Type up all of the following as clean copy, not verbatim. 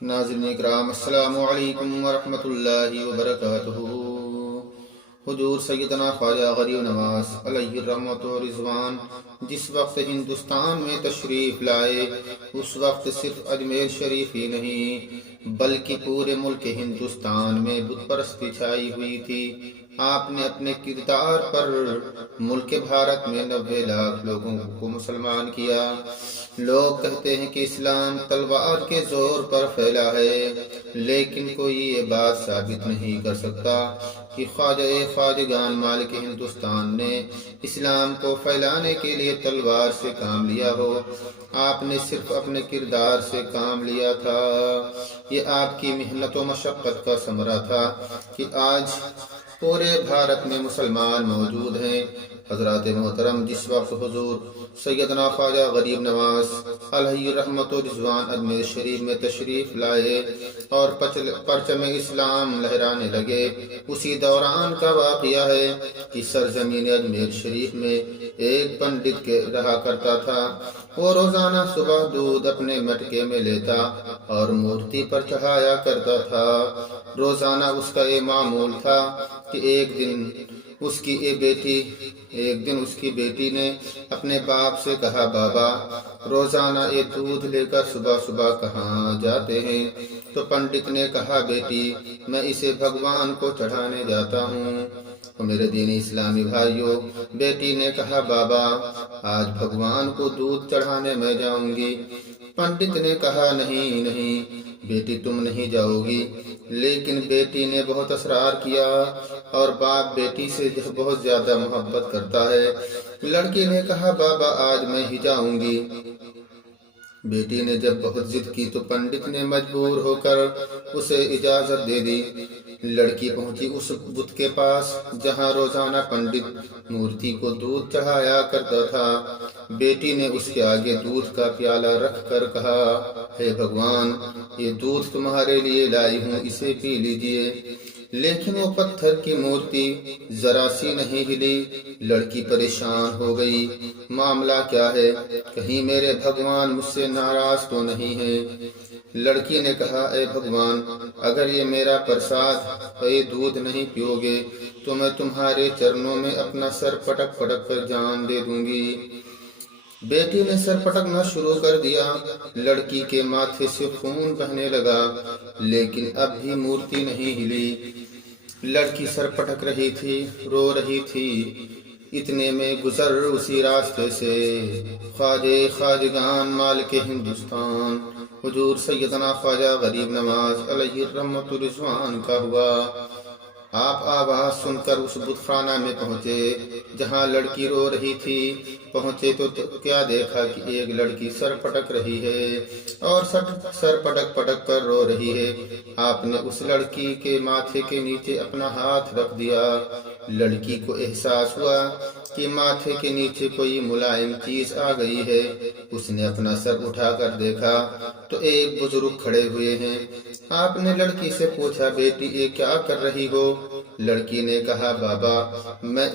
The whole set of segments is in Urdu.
ناظرین اکرام، السلام علیکم ورحمۃ اللہ وبرکاتہ۔ حضور سیدنا خواجہ غریب نواز علیہ الرحمۃ و رضوان جس وقت ہندوستان میں تشریف لائے، اس وقت صرف اجمیر شریف ہی نہیں بلکہ پورے ملک ہندوستان میں بت پرستی چھائی ہوئی تھی۔ آپ نے اپنے کردار پر ملک بھارت میں 90 لاکھ لوگوں کو مسلمان کیا۔ لوگ کہتے ہیں کہ اسلام تلوار کے زور پر پھیلا ہے، لیکن کوئی یہ بات ثابت نہیں کر سکتا کہ خواجگان مالک ہندوستان نے اسلام کو پھیلانے کے لیے تلوار سے کام لیا ہو۔ آپ نے صرف اپنے کردار سے کام لیا تھا۔ یہ آپ کی محنت و مشقت کا ثمرہ تھا کہ آج پورے بھارت میں مسلمان موجود ہیں۔ حضرات محترم، جس وقت حضور سیدنا خواجہ غریب نواز علیہ الرحمۃ و رضوان اجمیر شریف میں تشریف لائے اور پرچم اسلام لہرانے لگے، اسی دوران کا واقعہ ہے کہ سرزمین اجمیر شریف میں ایک پنڈت کے رہا کرتا تھا۔ وہ روزانہ صبح دودھ اپنے مٹکے میں لیتا اور مورتی پر چڑھایا کرتا تھا۔ روزانہ اس کا یہ معمول تھا کہ ایک دن اس کی بیٹی نے اپنے باپ سے کہا، بابا روزانہ یہ دودھ لے کر صبح صبح کہاں جاتے ہیں؟ تو پنڈت نے کہا، بیٹی میں اسے بھگوان کو چڑھانے جاتا ہوں۔ تو میرے دینی اسلامی بھائیوں، بیٹی نے کہا، بابا آج بھگوان کو دودھ چڑھانے میں جاؤں گی۔ پنڈت نے کہا، نہیں بیٹی تم نہیں جاؤ گی۔ لیکن بیٹی نے بہت اصرار کیا، اور باپ بیٹی سے بہت زیادہ محبت کرتا ہے۔ لڑکی نے کہا، بابا آج میں ہی جاؤں گی۔ بیٹی نے جب بہت ضد کی تو پنڈت نے مجبور ہو کر اسے اجازت دے دی۔ لڑکی پہنچی اس بت کے پاس جہاں روزانہ پنڈت مورتی کو دودھ چڑھایا کرتا تھا۔ بیٹی نے اس کے آگے دودھ کا پیالہ رکھ کر کہا، ہے بھگوان، یہ دودھ تمہارے لیے لائی ہوں، اسے پی لیجئے۔ لیکن وہ پتھر کی مورتی ذرا سی نہیں ہلی۔ لڑکی پریشان ہو گئی، معاملہ کیا ہے؟ کہیں میرے بھگوان مجھ سے ناراض تو نہیں ہے؟ لڑکی نے کہا، اے بھگوان، اگر یہ میرا پرساد اور یہ دودھ نہیں پیو گے تو میں تمہارے چرنوں میں اپنا سر پٹک پٹک کر جان دے دوں گی۔ بیٹی نے سر پٹکنا شروع کر دیا۔ لڑکی کے ماتھے سے خون بہنے لگا، لیکن اب بھی مورتی نہیں ہلی۔ لڑکی سر پٹک رہی تھی، رو رہی تھی۔ اتنے میں گزر اسی راستے سے خواجگان مالک ہندوستان حضور سیدنا خواجہ غریب نواز علیہ الرحمۃ رضوان کا ہوا۔ آپ آواز سن کر اس بت خانہ میں پہنچے جہاں لڑکی رو رہی تھی۔ پہنچے تو کیا دیکھا کہ ایک لڑکی سر پٹک رہی ہے اور سر پٹک پٹک کر رو رہی ہے۔ آپ نے اس لڑکی کے ماتھے کے نیچے اپنا ہاتھ رکھ دیا۔ لڑکی کو احساس ہوا کہ ماتھے کے نیچے کوئی ملائم چیز آ گئی ہے۔ اس نے اپنا سر اٹھا کر دیکھا تو ایک بزرگ کھڑے ہوئے ہیں۔ آپ نے لڑکی سے پوچھا، بیٹی یہ کیا کر رہی ہو؟ لڑکی نے کہا، بابا میں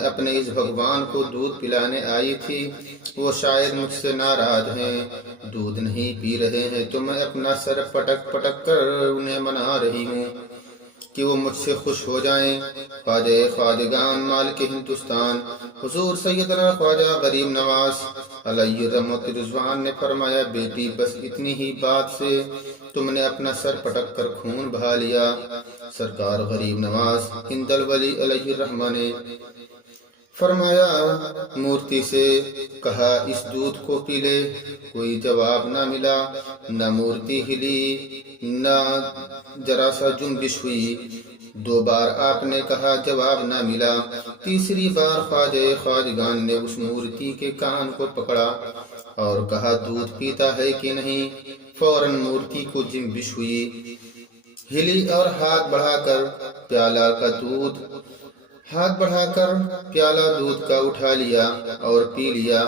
اپنے اس بھگوان کو دودھ پلانے آئی تھی۔ وہ شاید مجھ سے ناراض ہیں، دودھ نہیں پی رہے ہیں، تو میں اپنا سر پٹک پٹک کر انہیں منا رہی ہوں کہ وہ مجھ سے خوش ہو جائیں۔ خواجگان مالک ہندوستان حضور سیدنا خواجہ غریب نواز علیہ الرحمۃ رضوان نے فرمایا، بیٹی بس اتنی ہی بات سے تم نے اپنا سر پٹک کر خون بہا لیا۔ سرکار غریب نواز ہند الولی علیہ الرحمہ نے فرمایا، مورتی سے کہا اس دودھ کو پی لے۔ کوئی جواب نہ ملا، نہ مورتی ہلی، نہ ذرا سا جنبش ہوئی۔ 2 بار آپ نے کہا، جواب نہ ملا۔ تیسری بار خواجگان نے اس مورتی کے کان کو پکڑا اور کہا، دودھ پیتا ہے کہ نہیں؟ فوراً مورتی کو جنبش ہوئی، ہلی اور ہاتھ بڑھا کر پیالہ دودھ کا اٹھا لیا اور پی لیا۔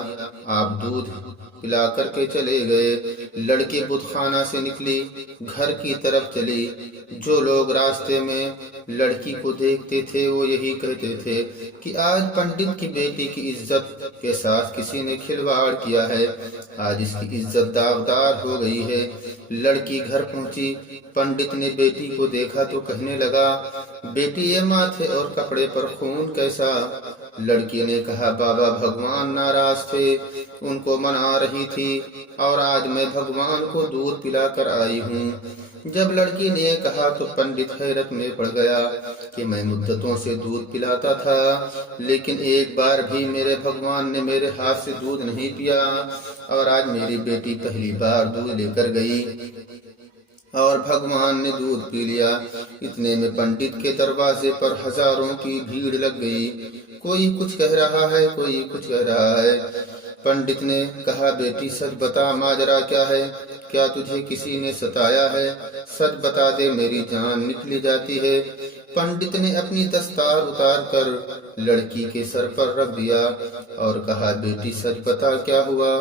آپ دودھ پلا کر کے چلے گئے۔ لڑکی بت خانہ سے نکلی، گھر کی طرف چلی۔ جو لوگ راستے میں لڑکی کو دیکھتے تھے وہ یہی کہتے تھے کہ آج پنڈت کی بیٹی کی عزت کے ساتھ کسی نے کھلواڑ کیا ہے، آج اس کی عزت داغدار ہو گئی ہے۔ لڑکی گھر پہنچی، پنڈت نے بیٹی کو دیکھا تو کہنے لگا، بیٹی یہ ماتھے اور کپڑے پر خون کیسا؟ لڑکی نے کہا، بابا بھگوان ناراض تھے، ان کو منا رہی تھی اور آج میں بھگوان کو دودھ پلا کر آئی ہوں۔ جب لڑکی نے یہ کہا تو پنڈت حیرت میں پڑ گیا کہ میں مدتوں سے دودھ پلاتا تھا لیکن ایک بار بھی میرے بھگوان نے میرے ہاتھ سے دودھ نہیں پیا، اور آج میری بیٹی پہلی بار دودھ لے کر گئی اور بھگوان نے دودھ پی لیا۔ اتنے میں پنڈت کے دروازے پر ہزاروں کی بھیڑ لگ گئی، کوئی کچھ کہہ رہا ہے، کوئی کچھ کہہ رہا ہے۔ پنڈت نے کہا، بیٹی سچ بتا، ماجرا کیا ہے؟ کیا تجھے کسی نے ستایا ہے؟ سچ بتا دے، میری جان نکلی جاتی ہے۔ پنڈت نے اپنی دستار اتار کر لڑکی کے سر پر رکھ دیا اور کہا، بیٹی سچ بتا، کیا ہوا؟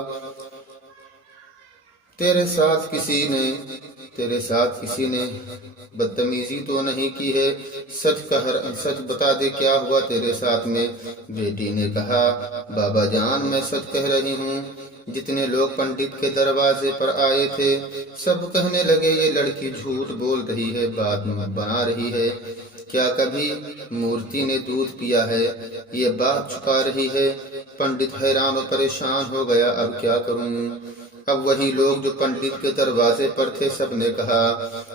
تیرے ساتھ کسی نے بدتمیزی تو نہیں کی ہے؟ سچ بتا دے، کیا ہوا تیرے ساتھ میں؟ بیٹی نے کہا، بابا جان میں سچ کہہ رہی ہوں۔ جتنے لوگ پنڈت کے دروازے پر آئے تھے سب کہنے لگے، یہ لڑکی جھوٹ بول رہی ہے، بات بنا رہی ہے۔ کیا کبھی مورتی نے دودھ پیا ہے؟ یہ بات چھپا رہی ہے۔ پنڈت حیران و پریشان ہو گیا، اب کیا کروں؟ اب وہی لوگ جو پنڈت کے دروازے پر تھے سب نے کہا،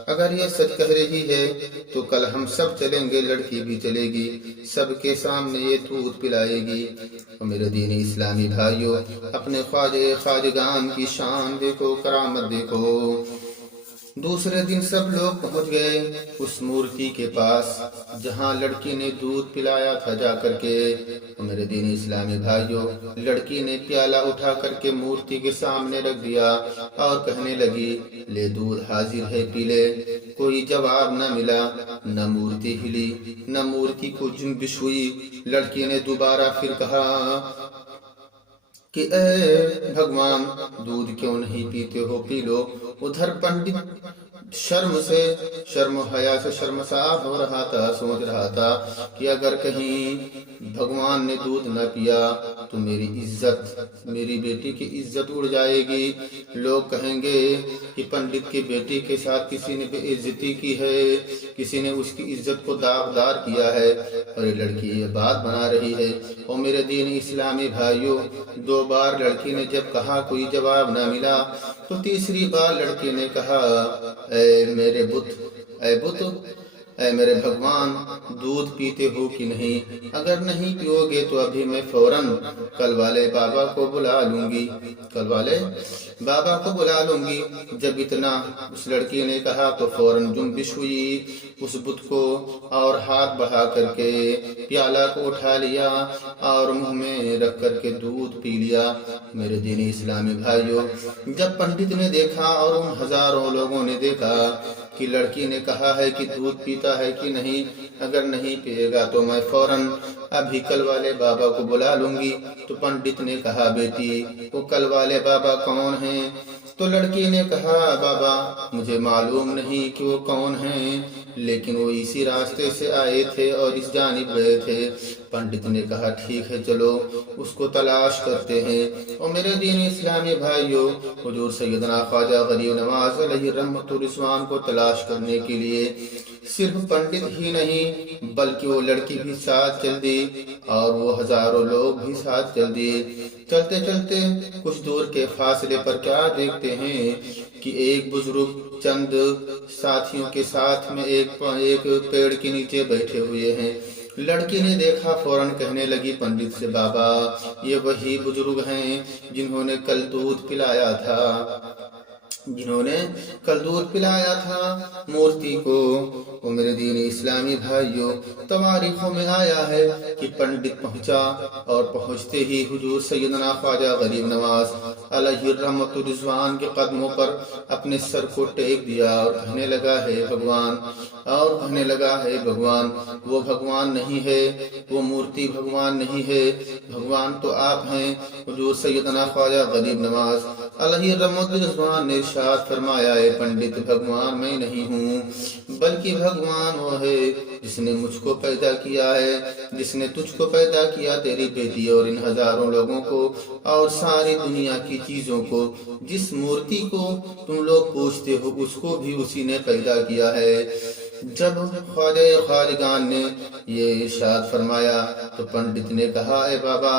اگر یہ سچ کہہ رہی ہے تو کل ہم سب چلیں گے، لڑکی بھی چلے گی، سب کے سامنے یہ دودھ پلائے گی۔ میرے دینی اسلامی بھائیوں، اپنے خواجگان کی شان دیکھو، کرامت دیکھو۔ دوسرے دن سب لوگ پہنچ گئے اس مورتی کے پاس جہاں لڑکی نے دودھ پلایا تھا جا کر کے۔ میرے دینی اسلامی بھائیوں، لڑکی نے پیالہ اٹھا کر کے مورتی کے سامنے رکھ دیا اور کہنے لگی، لے دودھ حاضر ہے، پی لے۔ کوئی جواب نہ ملا، نہ مورتی ہلی، نہ مورتی کو جنبش ہوئی۔ لڑکی نے دوبارہ پھر کہا کہ اے بھگوان، دودھ کیوں نہیں پیتے ہو؟ پی لو۔ ادھر پنڈت شرم و حیا سے شرمسار ہو رہا تھا، سوچ رہا تھا کہ اگر کہیں بھگوان نے دودھ نہ پیا تو میری بیٹی کی عزت اڑ جائے گی، لوگ کہیں گے کہ پنڈت کی بیٹی کے ساتھ کسی نے بے عزتی کی ہے، کسی نے اس کی عزت کو داغدار کیا ہے، اور یہ لڑکی یہ بات بنا رہی ہے۔ اور میرے دین اسلامی بھائیوں، 2 بار لڑکی نے جب کہا کوئی جواب نہ ملا تو تیسری بار لڑکی نے کہا، اے میرے بت، اے میرے بھگوان، دودھ پیتے ہو کہ نہیں؟ اگر نہیں پیو گے تو ابھی میں فوراً کل والے بابا کو بلا لوں گی۔ جب اتنا اس لڑکی نے کہا تو فوراً جنبش ہوئی اس بت کو اور ہاتھ بڑھا کر کے پیالہ کو اٹھا لیا اور منہ میں رکھ کر کے دودھ پی لیا۔ میرے دینی اسلامی بھائیوں، جب پنڈت نے دیکھا اور ان ہزاروں لوگوں نے دیکھا کہ لڑکی نے کہا ہے کہ دودھ پیتا ہے کہ نہیں، اگر نہیں پیے گا تو میں فوراً ابھی کل والے بابا کو بلا لوں گی، تو پنڈت نے کہا، بیٹی وہ کل والے بابا کون ہیں؟ تو لڑکی نے کہا، بابا مجھے معلوم نہیں کہ وہ کون ہیں، لیکن وہ اسی راستے سے آئے تھے اور اس جانب گئے تھے۔ پنڈت نے کہا، ٹھیک ہے، چلو اس کو تلاش کرتے ہیں۔ اور میرے دین اسلامی بھائیوں، حضور سیدنا خواجہ غریب نواز علیہ رحمت الرضوان کو تلاش کرنے کے لیے صرف پنڈت ہی نہیں بلکہ وہ لڑکی بھی ساتھ چل دی اور وہ ہزاروں لوگ بھی ساتھ چل دیے۔ چلتے چلتے کچھ دور کے فاصلے پر کیا دیکھتے ہیں کہ ایک بزرگ چند ساتھیوں کے ساتھ میں ایک پیڑ کے نیچے بیٹھے ہوئے ہیں۔ لڑکی نے دیکھا، فوراً کہنے لگی پنڈت سے، بابا یہ وہی بزرگ ہیں جنہوں نے کل دودھ پلایا تھا۔ جنہوں نے کل دودھ پلایا تھا مورتی کو۔ وہ میرے دین اسلامی بھائیوں، تواریخوں میں آیا ہے کہ پنڈت پہنچا اور پہنچتے ہی حضور سیدنا خواجہ غریب نواز علیہ الرحمۃ الرضوان کے قدموں پر اپنے سر کو ٹیک دیا اور کہنے لگا ہے بھگوان، وہ بھگوان نہیں ہے، وہ مورتی بھگوان نہیں ہے، بھگوان تو آپ ہیں۔ حضور سیدنا خواجہ غریب نواز علیہ الرحمۃ الرضوان نے ارشاد فرمایا، اے پنڈت، بھگوان میں نہیں ہوں، بلکہ بھگوان وہ ہے جس نے مجھ کو پیدا کیا ہے، جس نے تجھ کو پیدا کیا، تیری بیٹی اور ان ہزاروں لوگوں کو اور ساری دنیا کی چیزوں کو۔ جس مورتی کو تم لوگ پوجتے ہو اس کو بھی اسی نے پیدا کیا ہے۔ جب خواجہ خواجگان نے یہ ارشاد فرمایا تو پنڈت نے کہا، اے بابا،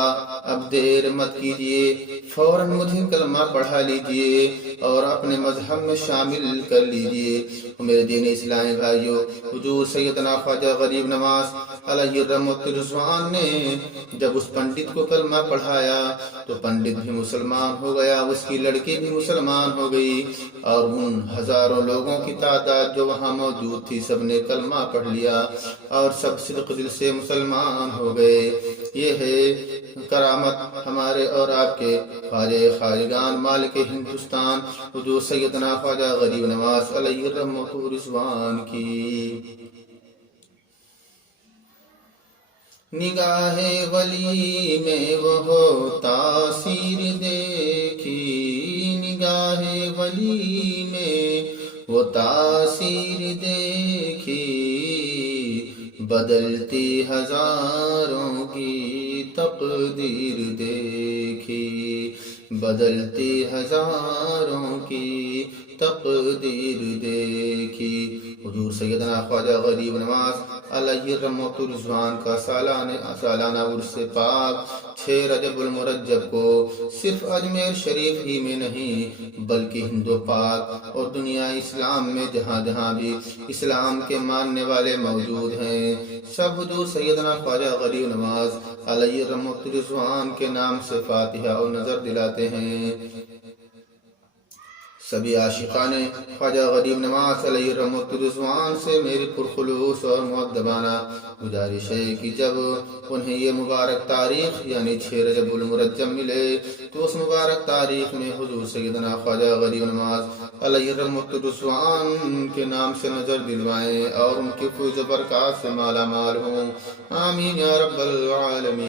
اب دیر مت کیجیے، فوراً مجھے کلمہ پڑھا لیجیے اور اپنے مذہب میں شامل کر لیجیے۔ میرے دین اسلامی بھائیوں، حضور سیدنا خواجہ غریب نواز علیہ الرحمۃ الرضوان نے جب اس پنڈت کو کلمہ پڑھایا تو پنڈت بھی مسلمان ہو گیا، اس کی لڑکی بھی مسلمان ہو گئی، اور ان ہزاروں لوگوں کی تعداد جو وہاں موجود تھی سب نے کلمہ پڑھ لیا اور سب صدق دل سے مسلمان ہو گئے۔ یہ ہے کرامت ہمارے اور آپ کے خواجہ خواجگان مالک ہندوستان حضور سیدنا خواجہ غریب نواز علیہ الرحمۃ الرضوان کی۔ نگاہ ولی میں وہ تاثیر دیکھی، نگاہ ولی میں وہ تاثیر دیکھی، بدلتی ہزاروں کی تقدیر دیکھی، بدلتی ہزاروں کی تقدیر دیکھی۔ حضور سیدنا خواجہ غریب نواز علیہ الرحمۃ الرضوان کا سالانہ عرس پاک 6 رجب المرجب کو صرف اجمیر شریف ہی میں نہیں بلکہ ہند و پاک اور دنیا اسلام میں جہاں جہاں بھی اسلام کے ماننے والے موجود ہیں سب حضور سیدنا خواجہ غریب نواز علیہ الرحمۃ الرضوان کے نام سے فاتحہ اور نظر دلاتے ہیں۔ سبھی عاشقان خواجہ غریب نواز علیہ الرحمۃ الرضوان سے میری پرخلوص اور مؤدبانہ گزارش ہے کہ جب انہیں یہ مبارک تاریخ یعنی 6 رجب المرجب ملے تو اس مبارک تاریخ میں حضور سیدنا خواجہ غریب نواز علیہ الرحمۃ الرضوان کے نام سے نظر دلوائیں اور ان کے فیض و برکات سے مالا مال ہوں۔ آمین یا رب العالمین۔